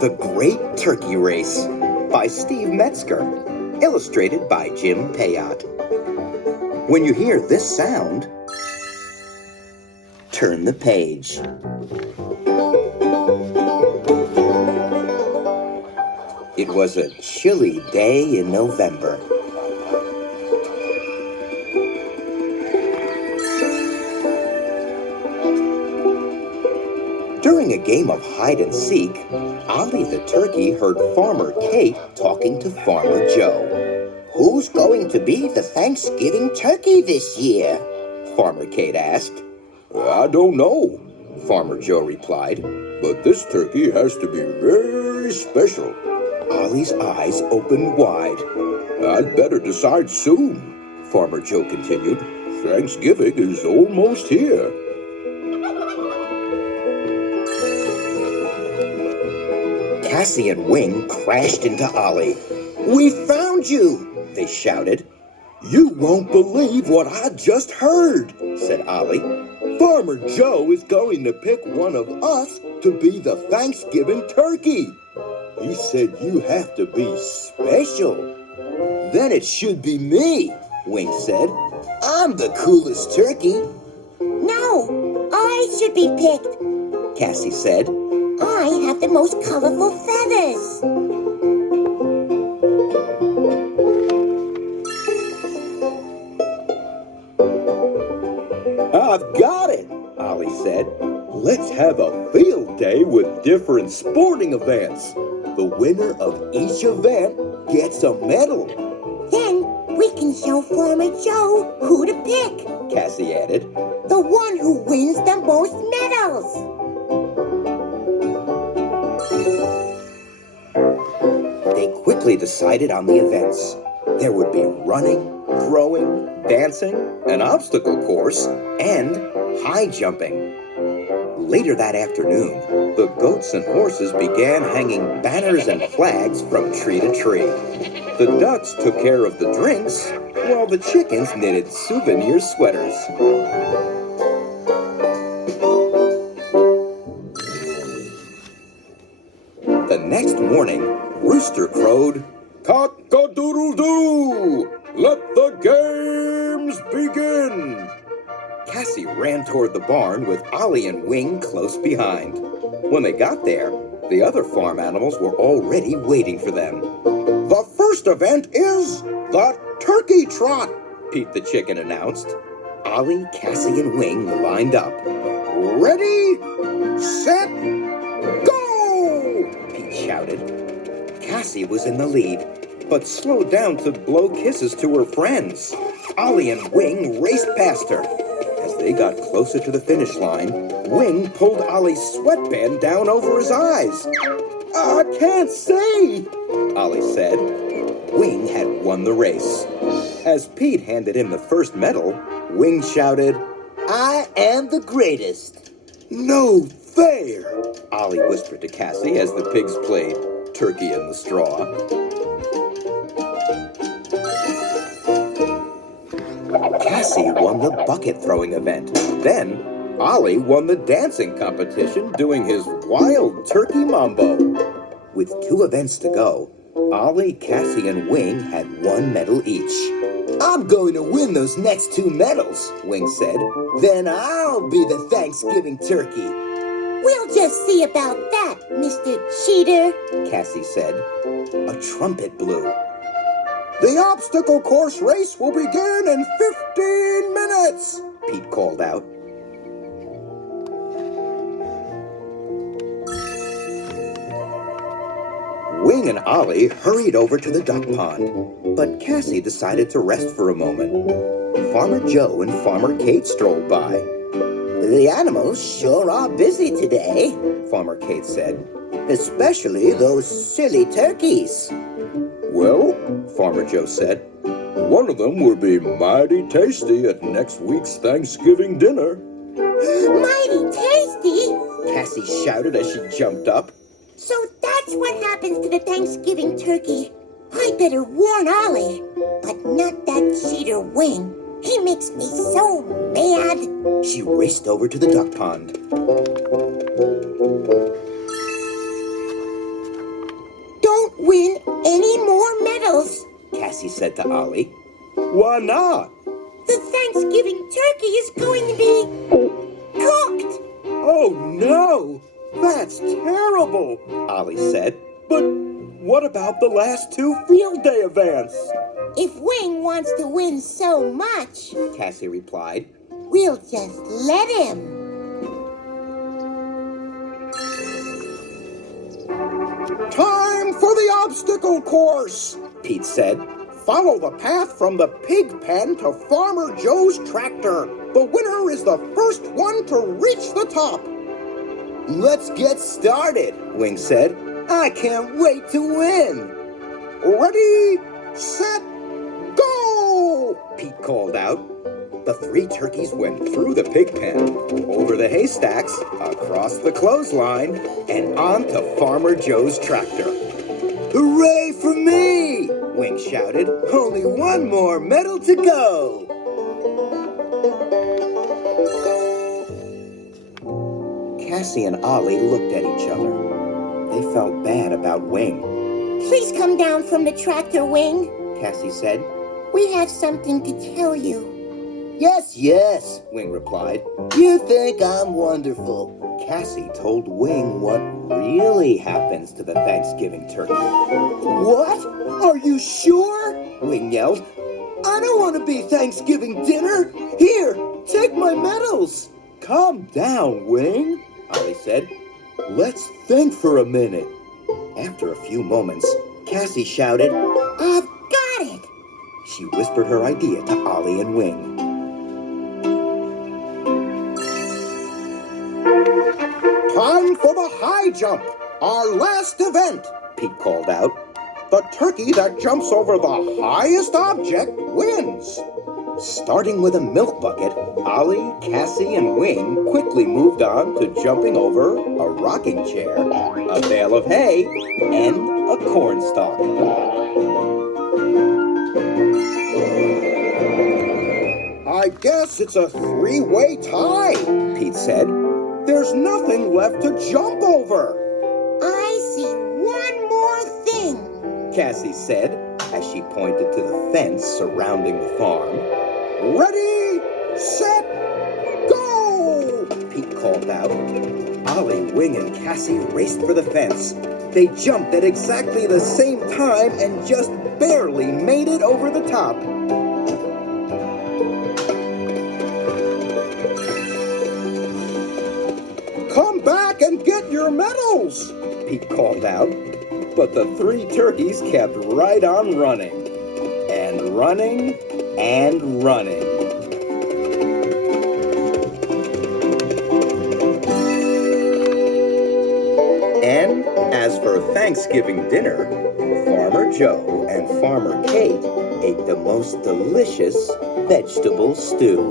The Great Turkey Race by Steve Metzger, illustrated by Jim Payot. When you hear this sound, turn the page. It was a chilly day in November. During a game of hide and seek, Ollie the turkey heard Farmer Kate talking to Farmer Joe. "Who's going to be the Thanksgiving turkey this year?" Farmer Kate asked. "I don't know," Farmer Joe replied, "but this turkey has to be very special." Ollie's eyes opened wide. "I'd better decide soon," Farmer Joe continued. "Thanksgiving is almost here." Cassie and Wing crashed into Ollie. "We found you!" they shouted. "You won't believe what I just heard," said Ollie. "Farmer Joe is going to pick one of us to be the Thanksgiving turkey. He said you have to be special." "Then it should be me," Wing said. "I'm the coolest turkey." "No, I should be picked," Cassie said. "I have the most colorful feathers." "I've got it," Ollie said. "Let's have a field day with different sporting events. The winner of each event gets a medal." "Then we can show Farmer Joe who to pick," Cassie added. "the one who wins the most medals." They quickly decided on the events. There would be running, throwing, dancing, an obstacle course, and high jumping. Later that afternoon, the goats and horses began hanging banners and flags from tree to tree. The ducks took care of the drinks, while the chickens knitted souvenir sweaters. The next morning, Rooster crowed, "Cock-a-doodle-doo! Let the games begin!" Cassie ran toward the barn with Ollie and Wing close behind. When they got there, the other farm animals were already waiting for them. "The first event is the turkey trot," Pete the chicken announced. Ollie, Cassie, and Wing lined up. "Ready, set, go!" Pete shouted. Cassie was in the lead, but slowed down to blow kisses to her friends. Ollie and Wing raced past her. As they got closer to the finish line, Wing pulled Ollie's sweatband down over his eyes. "I can't see," Ollie said. Wing had won the race. As Pete handed him the first medal, Wing shouted, "I am the greatest." "No fair," Ollie whispered to Cassie as the pigs played Turkey in the Straw. Cassie won the bucket throwing event. Then, Ollie won the dancing competition doing his wild turkey mambo. With 2 events to go, Ollie, Cassie, and Wing had 1 medal each. "I'm going to win those next 2 medals," Wing said. "Then I'll be the Thanksgiving turkey." "We'll just see about that, Mr. Cheater," Cassie said. A trumpet blew. "The obstacle course race will begin in 15 minutes," Pete called out. Wing and Ollie hurried over to the duck pond, but Cassie decided to rest for a moment. Farmer Joe and Farmer Kate strolled by. "The animals sure are busy today," Farmer Kate said. "Especially those silly turkeys." "Well," Farmer Joe said, "one of them will be mighty tasty at next week's Thanksgiving dinner." "Mighty tasty!" Cassie shouted as she jumped up. "So that's what happens to the Thanksgiving turkey. I better warn Ollie, but not that cheater Wing. He makes me so mad." She raced over to the duck pond. win any more medals. Cassie said to Ollie. Why not? The Thanksgiving turkey is going to be cooked. Oh no! That's terrible! Ollie said. But what about the last 2 field day events? If Wing wants to win so much, Cassie replied. we'll just let him. Time for the obstacle course! Pete said. Follow the path from the pig pen to Farmer Joe's tractor. The winner is the first one to reach the top. Let's get started, Wing said. I can't wait to win. Ready, set, go! Pete called out. The 3 turkeys went through the pig pen, over the haystacks, across the clothesline, and onto Farmer Joe's tractor. Hooray for me! Wing shouted. Only one more medal to go! Cassie and Ollie looked at each other. They felt bad about Wing. Please come down from the tractor, Wing. Cassie said. We have something to tell you. Yes, yes, Wing replied. You think I'm wonderful. Cassie told Wing what really happens to the Thanksgiving turkey. What? Are you sure? Wing yelled. I don't want to be Thanksgiving dinner. Here, take my medals. Calm down, Wing, Ollie said. Let's think for a minute. After a few moments, Cassie shouted, I've got it. She whispered her idea to Ollie and Wing. Time for the high jump, our last event, Pete called out. The turkey that jumps over the highest object wins. Starting with a milk bucket, Ollie, Cassie, and Wing quickly moved on to jumping over a rocking chair, a bale of hay, and a cornstalk. I guess it's a 3-way tie, Pete said. There's nothing left to jump over. I see one more thing. Cassie said, as she pointed to the fence surrounding the farm. Ready, set, go! Pete called out. Ollie, Wing, and Cassie raced for the fence. They jumped at exactly the same time and just barely made it over the top. Come back and get your medals! Pete called out. But the 3 turkeys kept right on running. And running and running. And as for Thanksgiving dinner, Farmer Joe and Farmer Kate ate the most delicious vegetable stew.